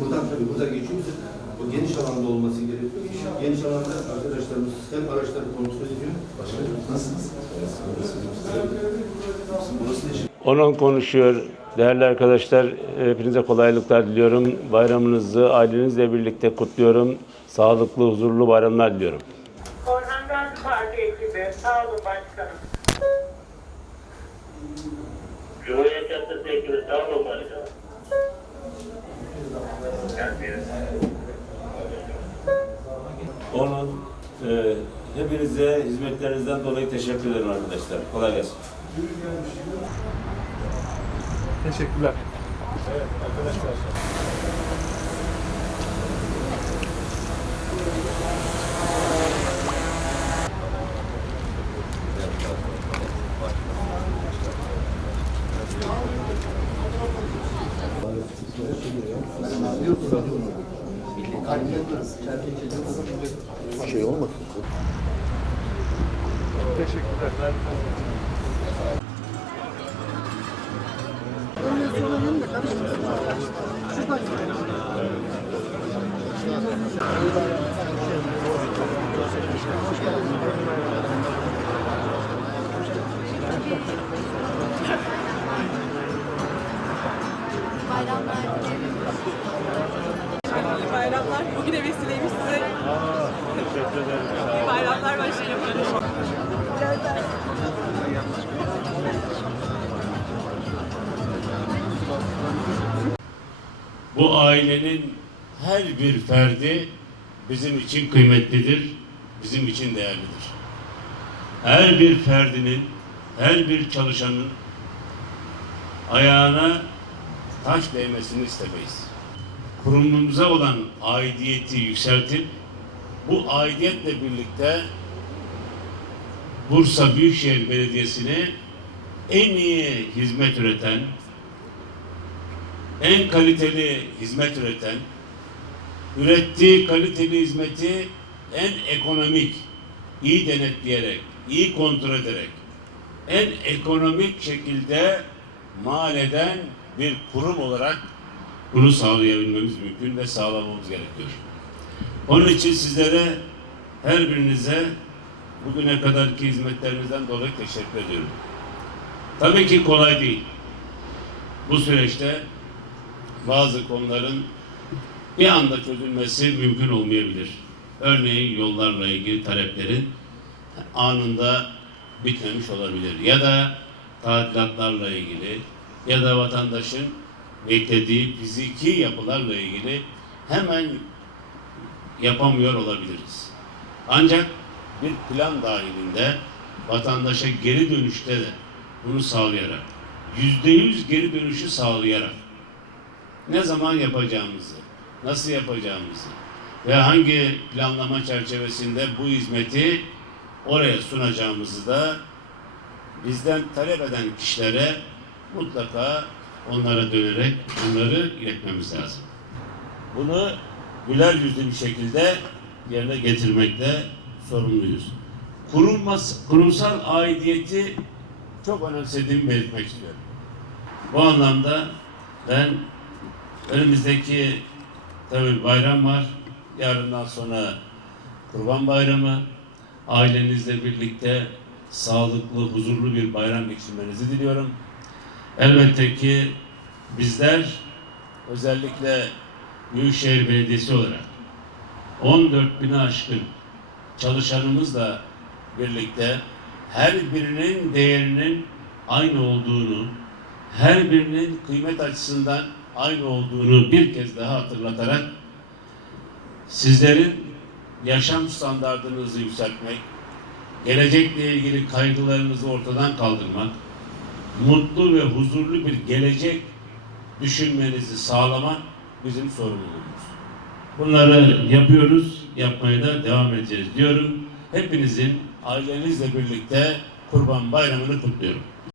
Buradan tabii burada geçiyorsa o geniş alanda olması gerekiyor. Geniş alanda arkadaşlarımız hem araçları kontrol ediyor. Nasılsınız? Burası da Onun konuşuyor. Değerli arkadaşlar, hepinize kolaylıklar diliyorum. Bayramınızı ailenizle birlikte kutluyorum. Sağlıklı, huzurlu bayramlar diliyorum. Orhan Gazi Parti ekibi. Sağ olun başkanım. Cumhuriyet Caddesi ekibi sağ olun başkanım. Onun e, hepinize hizmetlerinizden dolayı teşekkür ederim arkadaşlar. Kolay gelsin. Teşekkürler. Şey olmadı. Teşekkürler. İyi bayramlar. Bugüne vesileymiş size. İyi bayramlar başkanım. Bu ailenin her bir ferdi bizim için kıymetlidir, bizim için değerlidir. Her bir ferdinin, her bir çalışanın ayağına taş değmesini istemeyiz. Kurumumuza olan aidiyeti yükseltip bu aidiyetle birlikte Bursa Büyükşehir Belediyesi'ne en iyi hizmet üreten, en kaliteli hizmet üreten, ürettiği kaliteli hizmeti en ekonomik, iyi denetleyerek, iyi kontrol ederek, en ekonomik şekilde mal eden bir kurum olarak bunu sağlayabilmemiz mümkün ve sağlamamız gerekiyor. Onun için sizlere, her birinize bugüne kadarki hizmetlerinizden dolayı teşekkür ediyorum. Tabii ki kolay değil. Bu süreçte bazı konuların bir anda çözülmesi mümkün olmayabilir. Örneğin yollarla ilgili taleplerin anında bitmemiş olabilir. Ya da tadilatlarla ilgili ya da vatandaşın beklediği fiziki yapılarla ilgili hemen yapamıyor olabiliriz. Ancak bir plan dahilinde vatandaşa geri dönüşte de bunu sağlayarak, yüzde yüz geri dönüşü sağlayarak ne zaman yapacağımızı, nasıl yapacağımızı ve hangi planlama çerçevesinde bu hizmeti oraya sunacağımızı da bizden talep eden kişilere mutlaka onlara dönerek bunları iletmemiz lazım. Bunu güler yüzlü bir şekilde yerine getirmekte sorumluyuz. Kurulmaz, kurumsal aidiyeti çok önemsediğimi belirtmek istiyorum. Bu anlamda ben önümüzdeki tabii bayram var. Yarından sonra Kurban Bayramı. Ailenizle birlikte sağlıklı, huzurlu bir bayram geçirmenizi diliyorum. Elbette ki bizler özellikle Büyükşehir Belediyesi olarak 14 bini aşkın çalışanımızla birlikte her birinin değerinin aynı olduğunu, her birinin kıymet açısından aynı olduğunu bir kez daha hatırlatarak sizlerin yaşam standartınızı yükseltmek, gelecekle ilgili kaygılarınızı ortadan kaldırmak, mutlu ve huzurlu bir gelecek düşünmenizi sağlamak bizim sorumluluğumuz. Bunları yapıyoruz, yapmaya da devam edeceğiz diyorum. Hepinizin ailenizle birlikte Kurban Bayramı'nı kutluyorum.